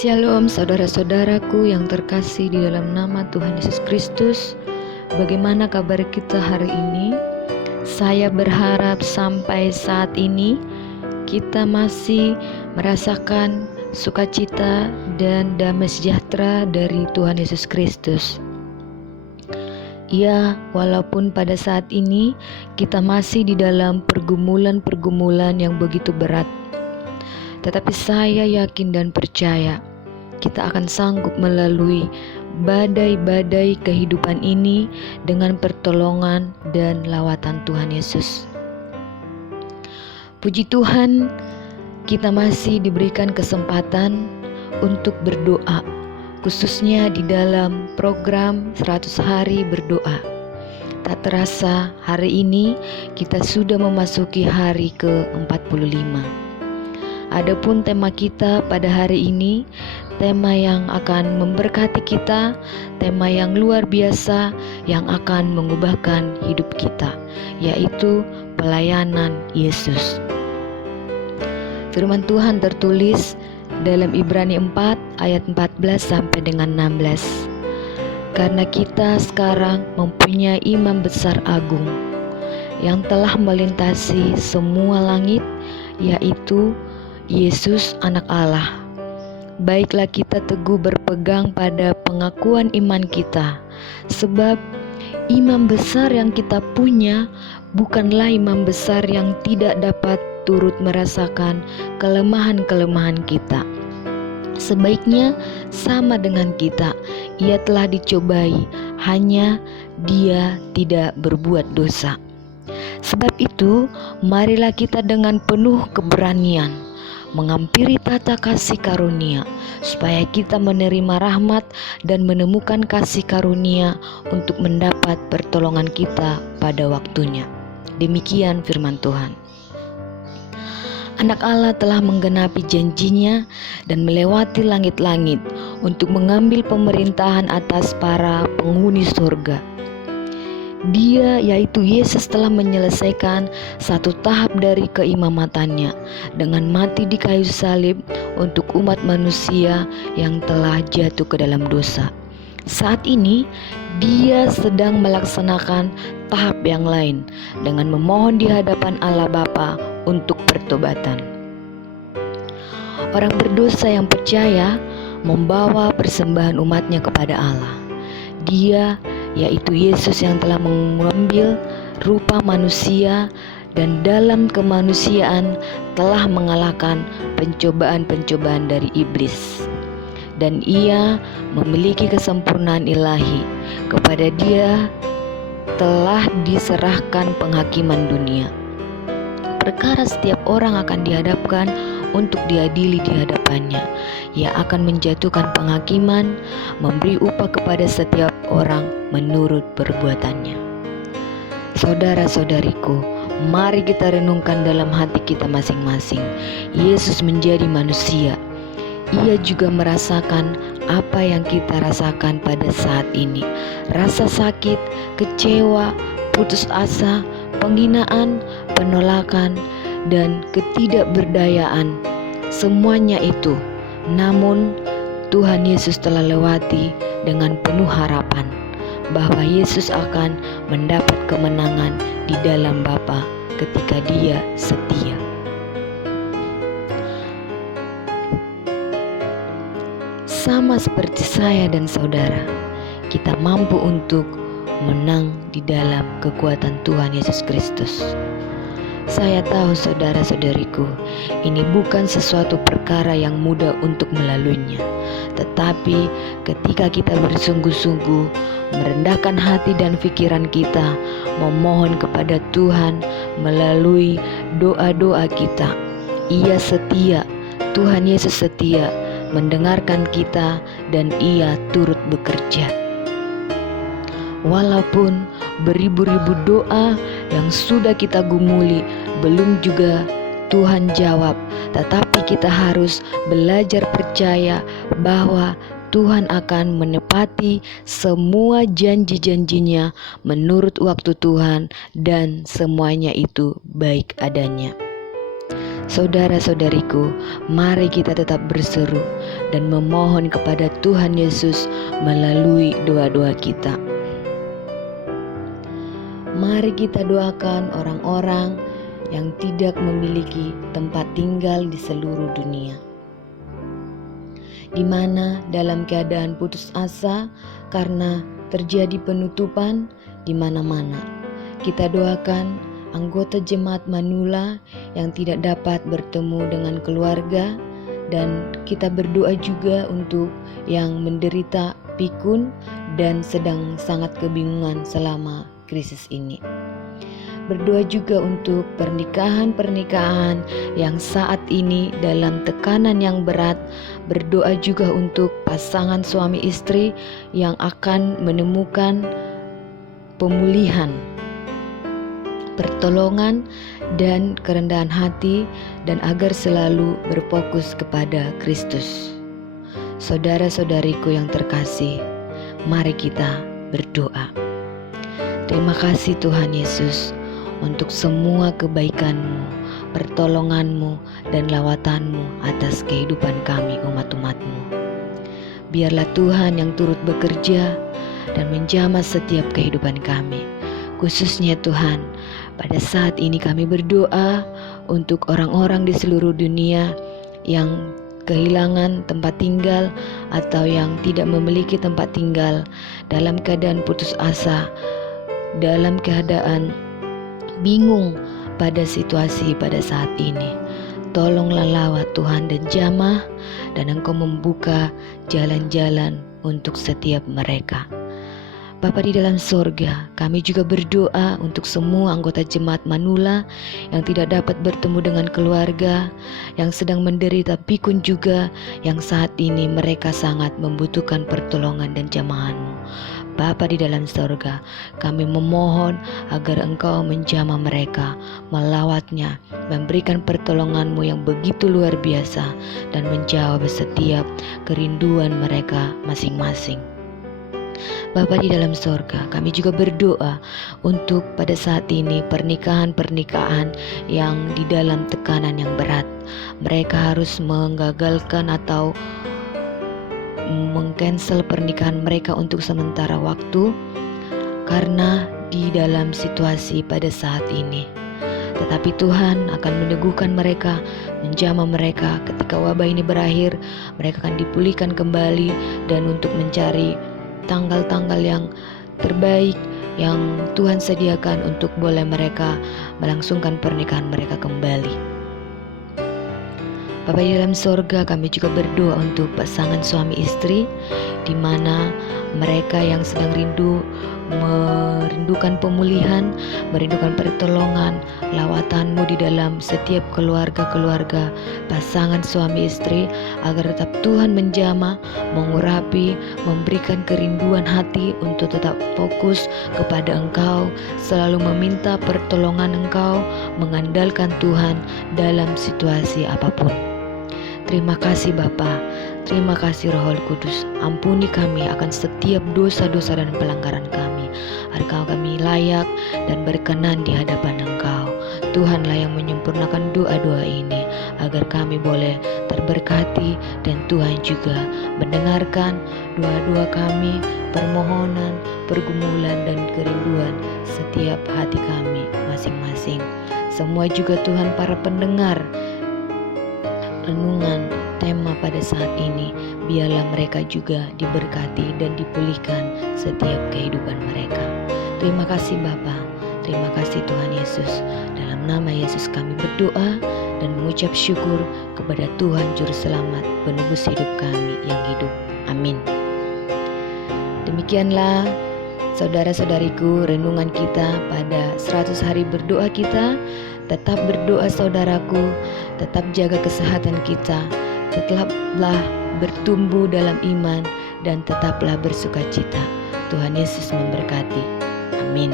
Shalom saudara-saudaraku yang terkasih di dalam nama Tuhan Yesus Kristus. Bagaimana kabar kita hari ini? Saya berharap sampai saat ini kita masih merasakan sukacita dan damai sejahtera dari Tuhan Yesus Kristus. Ya, walaupun pada saat ini kita masih di dalam pergumulan-pergumulan yang begitu berat, tetapi saya yakin dan percaya kita akan sanggup melalui badai-badai kehidupan ini dengan pertolongan dan lawatan Tuhan Yesus. Puji Tuhan, kita masih diberikan kesempatan untuk berdoa, khususnya di dalam program 100 hari berdoa. Tak terasa hari ini kita sudah memasuki hari ke-45. Adapun tema kita pada hari ini, tema yang akan memberkati kita, tema yang luar biasa yang akan mengubahkan hidup kita, yaitu pelayanan Yesus. Firman Tuhan tertulis dalam Ibrani 4 ayat 14 sampai dengan 16. Karena kita sekarang mempunyai imam besar agung yang telah melintasi semua langit, yaitu Yesus anak Allah. Baiklah kita teguh berpegang pada pengakuan iman kita, sebab imam besar yang kita punya bukanlah imam besar yang tidak dapat turut merasakan kelemahan-kelemahan kita. Sebaiknya sama dengan kita, ia telah dicobai, hanya dia tidak berbuat dosa. Sebab itu, marilah kita dengan penuh keberanian menghampiri tata kasih karunia, supaya kita menerima rahmat dan menemukan kasih karunia untuk mendapat pertolongan kita pada waktunya. Demikian firman Tuhan. Anak Allah telah menggenapi janjinya dan melewati langit-langit untuk mengambil pemerintahan atas para penghuni surga. Dia, yaitu Yesus, telah menyelesaikan satu tahap dari keimamatannya dengan mati di kayu salib untuk umat manusia yang telah jatuh ke dalam dosa. Saat ini dia sedang melaksanakan tahap yang lain dengan memohon di hadapan Allah Bapa untuk pertobatan. Orang berdosa yang percaya membawa persembahan umatnya kepada Allah. Dia, yaitu Yesus, yang telah mengambil rupa manusia dan dalam kemanusiaan telah mengalahkan pencobaan-pencobaan dari iblis. Dan ia memiliki kesempurnaan ilahi. Kepada dia telah diserahkan penghakiman dunia. Perkara setiap orang akan dihadapkan untuk diadili di hadapannya. Ia akan menjatuhkan penghakiman, memberi upah kepada setiap orang menurut perbuatannya. Saudara-saudariku, mari kita renungkan dalam hati kita masing-masing. Yesus menjadi manusia. Ia juga merasakan apa yang kita rasakan pada saat ini. Rasa sakit, kecewa, putus asa, penghinaan, penolakan, dan ketidakberdayaan. Semuanya itu, namun Tuhan Yesus telah lewati dengan penuh harapan bahwa Yesus akan mendapat kemenangan di dalam Bapa ketika Dia setia. Sama seperti saya dan saudara, kita mampu untuk menang di dalam kekuatan Tuhan Yesus Kristus. Saya tahu saudara-saudariku, ini bukan sesuatu perkara yang mudah untuk melaluinya. Tetapi ketika kita bersungguh-sungguh merendahkan hati dan pikiran kita, memohon kepada Tuhan melalui doa-doa kita, Ia setia, Tuhan Yesus setia mendengarkan kita dan Ia turut bekerja. Walaupun beribu-ribu doa yang sudah kita gumuli belum juga Tuhan jawab, tetapi kita harus belajar percaya bahwa Tuhan akan menepati semua janji-janjinya menurut waktu Tuhan, dan semuanya itu baik adanya. Saudara-saudariku, mari kita tetap berseru dan memohon kepada Tuhan Yesus melalui doa-doa kita. Mari kita doakan orang-orang yang tidak memiliki tempat tinggal di seluruh dunia, di mana dalam keadaan putus asa karena terjadi penutupan di mana-mana. Kita doakan anggota jemaat Manula yang tidak dapat bertemu dengan keluarga, dan kita berdoa juga untuk yang menderita pikun dan sedang sangat kebingungan selama krisis ini. Berdoa juga untuk pernikahan-pernikahan yang saat ini dalam tekanan yang berat. Berdoa juga untuk pasangan suami istri yang akan menemukan pemulihan, pertolongan dan kerendahan hati, dan agar selalu berfokus kepada Kristus. Saudara-saudariku yang terkasih, mari kita berdoa. Terima kasih Tuhan Yesus untuk semua kebaikan-Mu, pertolongan-Mu, dan lawatan-Mu atas kehidupan kami umat-umat-Mu. Biarlah Tuhan yang turut bekerja dan menjamah setiap kehidupan kami. Khususnya Tuhan, pada saat ini kami berdoa untuk orang-orang di seluruh dunia yang kehilangan tempat tinggal atau yang tidak memiliki tempat tinggal, dalam keadaan putus asa, dalam keadaan bingung pada situasi pada saat ini. Tolonglah lawat Tuhan dan jamah, dan Engkau membuka jalan-jalan untuk setiap mereka. Bapa di dalam sorga, kami juga berdoa untuk semua anggota jemaat Manula yang tidak dapat bertemu dengan keluarga, yang sedang menderita pikun juga, yang saat ini mereka sangat membutuhkan pertolongan dan jamahan-Mu. Bapa di dalam sorga, kami memohon agar Engkau menjamah mereka, melawatnya, memberikan pertolongan-Mu yang begitu luar biasa, dan menjawab setiap kerinduan mereka masing-masing. Bapa di dalam sorga, kami juga berdoa untuk pada saat ini pernikahan-pernikahan yang di dalam tekanan yang berat. Mereka harus menggagalkan atau mengcancel pernikahan mereka untuk sementara waktu karena di dalam situasi pada saat ini. Tetapi Tuhan akan meneguhkan mereka, menjamah mereka ketika wabah ini berakhir. Mereka akan dipulihkan kembali dan untuk mencari tanggal-tanggal yang terbaik yang Tuhan sediakan untuk boleh mereka melangsungkan pernikahan mereka kembali. Bapa di dalam sorga, kami juga berdoa untuk pasangan suami istri, di mana mereka yang sedang merindukan pemulihan, merindukan pertolongan, lawatan-Mu di dalam setiap keluarga-keluarga pasangan suami istri, agar tetap Tuhan menjamah, mengurapi, memberikan kerinduan hati untuk tetap fokus kepada Engkau, selalu meminta pertolongan Engkau, mengandalkan Tuhan dalam situasi apapun. Terima kasih Bapa, terima kasih Roh Kudus. Ampuni kami akan setiap dosa-dosa dan pelanggaran kami, agar kami layak dan berkenan di hadapan Engkau. Tuhanlah yang menyempurnakan doa-doa ini, agar kami boleh terberkati, dan Tuhan juga mendengarkan doa-doa kami, permohonan, pergumulan, dan kerinduan setiap hati kami masing-masing. Semua juga Tuhan para pendengar renungan tema pada saat ini, biarlah mereka juga diberkati dan dipulihkan setiap kehidupan mereka. Terima kasih Bapa, terima kasih Tuhan Yesus. Dalam nama Yesus kami berdoa dan mengucap syukur kepada Tuhan Juru Selamat, penebus hidup kami yang hidup. Amin. Demikianlah saudara-saudariku renungan kita pada 100 hari berdoa kita. Tetap berdoa saudaraku, tetap jaga kesehatan kita, tetaplah bertumbuh dalam iman, dan tetaplah bersukacita. Tuhan Yesus memberkati. Amin.